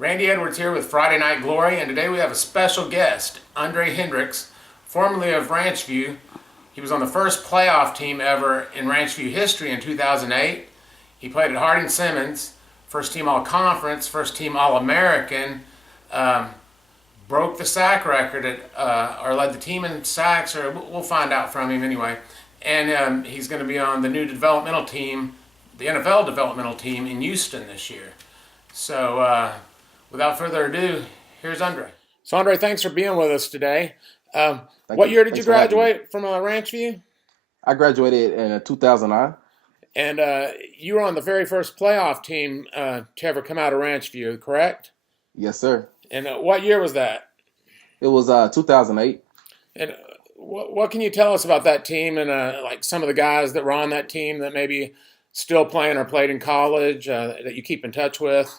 Randy Edwards here with Friday Night Glory, and today we have a special guest, Undra Hendrix, formerly of Ranchview. He was on the first playoff team ever in Ranchview history in 2008. He played at Harding-Simmons, first team All-Conference, first team All-American, broke the sack record or led the team in sacks, or we'll find out from him anyway. And he's going to be on the new developmental team, the NFL developmental team in Houston this year. So without further ado, here's Andre. So Andre, thanks for being with us today. What year did you graduate from Ranchview? I graduated in 2009. And you were on the very first playoff team to ever come out of Ranchview, correct? Yes, sir. And what year was that? It was 2008. And what can you tell us about that team and like some of the guys that were on that team that maybe still playing or played in college that you keep in touch with?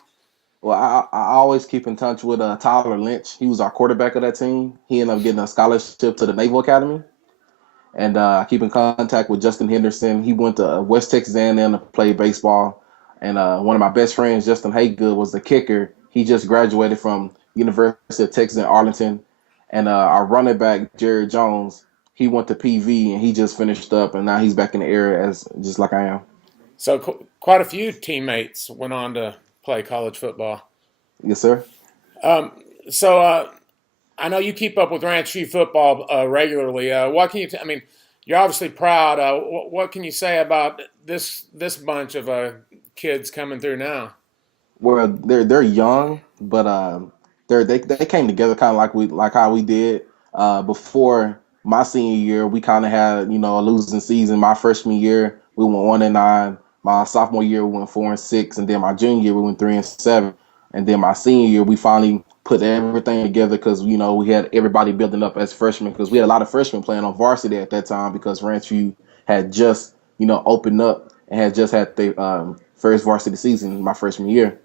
Well, I always keep in touch with Tyler Lynch. He was our quarterback of that team. He ended up getting a scholarship to the Naval Academy. And I keep in contact with Justin Henderson. He went to West Texas A&M to play baseball. And one of my best friends, Justin Haygood, was the kicker. He just graduated from University of Texas in Arlington. And our running back, Jared Jones, he went to PV and he just finished up. And now he's back in the area as just like I am. So quite a few teammates went on to play college football. Yes, sir. So I know you keep up with Ranchi Football regularly. What can you? I mean, you're obviously proud. What can you say about this bunch of kids coming through now? Well, they're young, but they came together kind of like how we did before my senior year. We kind of had a losing season. My freshman year we went 1-9. My sophomore year we went 4-6, and then my junior year we went 3-7, and then my senior year we finally put everything together because we had everybody building up as freshmen because we had a lot of freshmen playing on varsity at that time because Ranchview had just opened up and had just had the first varsity season my freshman year.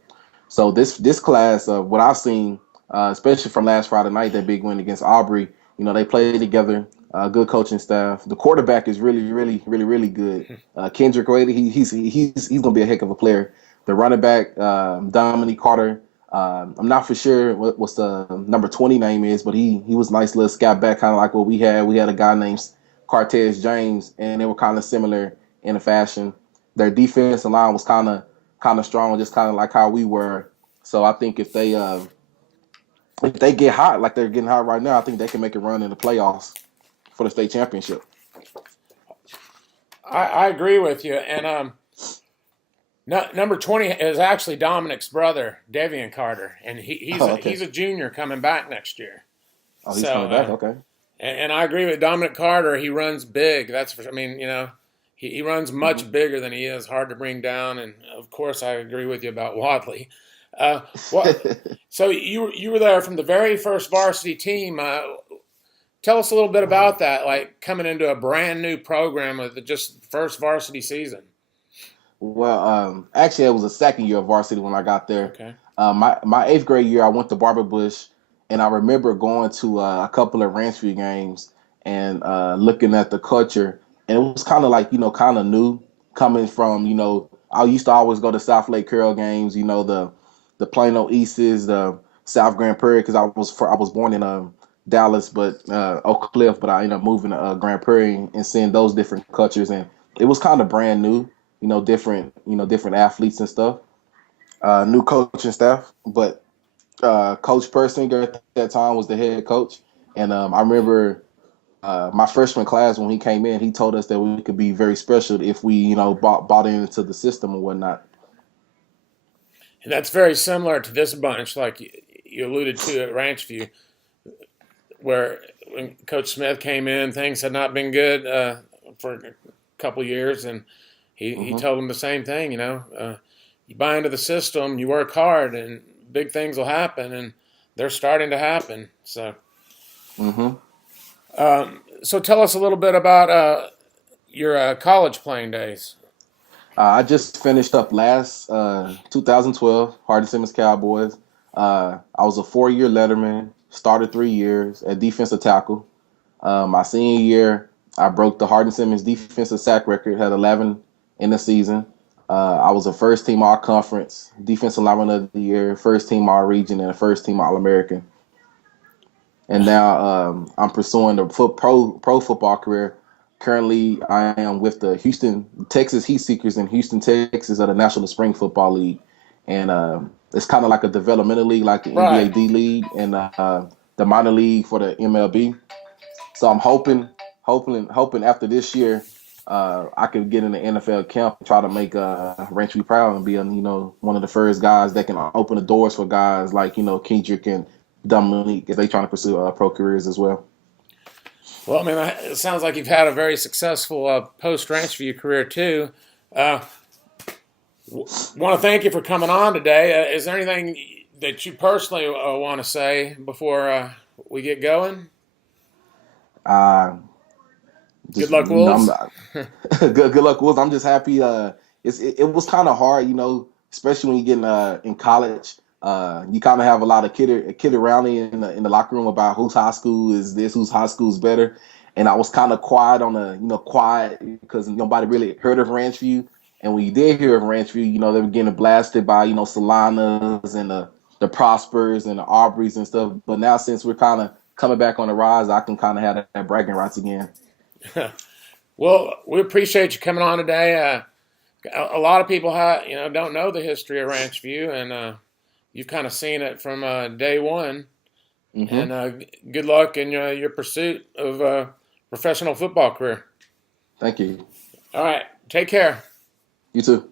So this class of what I've seen, especially from last Friday night, that big win against Aubrey, they played together. Good coaching staff. The quarterback is really good. Kendrick Wade, he's gonna be a heck of a player. The running back, Dominic Carter. I'm not for sure what's the number 20 name is, but he was a nice little scat back, kind of like what we had. We had a guy named Cartez James, and they were kind of similar in a fashion. Their defensive line was kind of strong, just kind of like how we were. So I think if they get hot like they're getting hot right now, I think they can make a run in the playoffs for the state championship. I agree with you. And number 20 is actually Dominic's brother, Dominic Carter, and he's a junior coming back next year. Oh, he's coming back. Okay. And I agree with Dominic Carter. He runs big. He runs much bigger than he is. Hard to bring down. And of course, I agree with you about Wadley. So you were there from the very first varsity team. Tell us a little bit about that, like coming into a brand new program with just first varsity season. Well, actually, it was the second year of varsity when I got there. Okay. My eighth grade year, I went to Barber Bush, and I remember going to a couple of Ranchview games and looking at the culture, and it was kind of like kind of new coming from I used to always go to South Lake Carroll games, the Plano Easties, the South Grand Prairie, because I was born in Dallas, but Oak Cliff, but I ended up moving to Grand Prairie and seeing those different cultures, and it was kind of brand new, different athletes and stuff, new coaching staff. But Coach Persinger at that time was the head coach, and I remember my freshman class when he came in, he told us that we could be very special if we bought into the system and whatnot. And that's very similar to this bunch, like you alluded to at Ranchview, where when Coach Smith came in, things had not been good for a couple of years, and he told them the same thing. You buy into the system, you work hard, and big things will happen, and they're starting to happen. So, so tell us a little bit about your college playing days. I just finished up last 2012 Harding-Simmons Cowboys. I was a 4-year letterman. Started 3 years at defensive tackle. My senior year, I broke the Harding-Simmons defensive sack record, had 11 in the season. I was a first team all conference, defensive lineman of the year, first team all region, and a first team all American. And now I'm pursuing the pro football career. Currently, I am with the Houston Texas Heat Seekers in Houston, Texas, at the National Spring Football League, and it's kind of like a developmental league, like the NBA Right. D League, and the minor league for the MLB. So I'm hoping after this year, I could get in the NFL camp and try to make Ranchview proud and be, one of the first guys that can open the doors for guys like Kendrick and Dominic if they trying to pursue pro careers as well. Well, I mean, it sounds like you've had a very successful post Ranchview career too. Want to thank you for coming on today. Is there anything that you personally want to say before we get going? Uh, Good just luck, Wolves. good luck, Wolves. I'm just happy. It was kind of hard, especially when you get in college. You kind of have a lot of kid around you in the locker room about whose high school is this, whose high school is better. And I was kind of quiet quiet because nobody really heard of Ranchview. And when you did hear of Ranchview, they were getting blasted by Solanas and the Prospers and the Aubreys and stuff. But now since we're kind of coming back on the rise, I can kind of have that bragging rights again. Well, we appreciate you coming on today. A lot of people don't know the history of Ranchview, and you've kind of seen it from day one. Mm-hmm. And good luck in your pursuit of a professional football career. Thank you. All right. Take care. You too.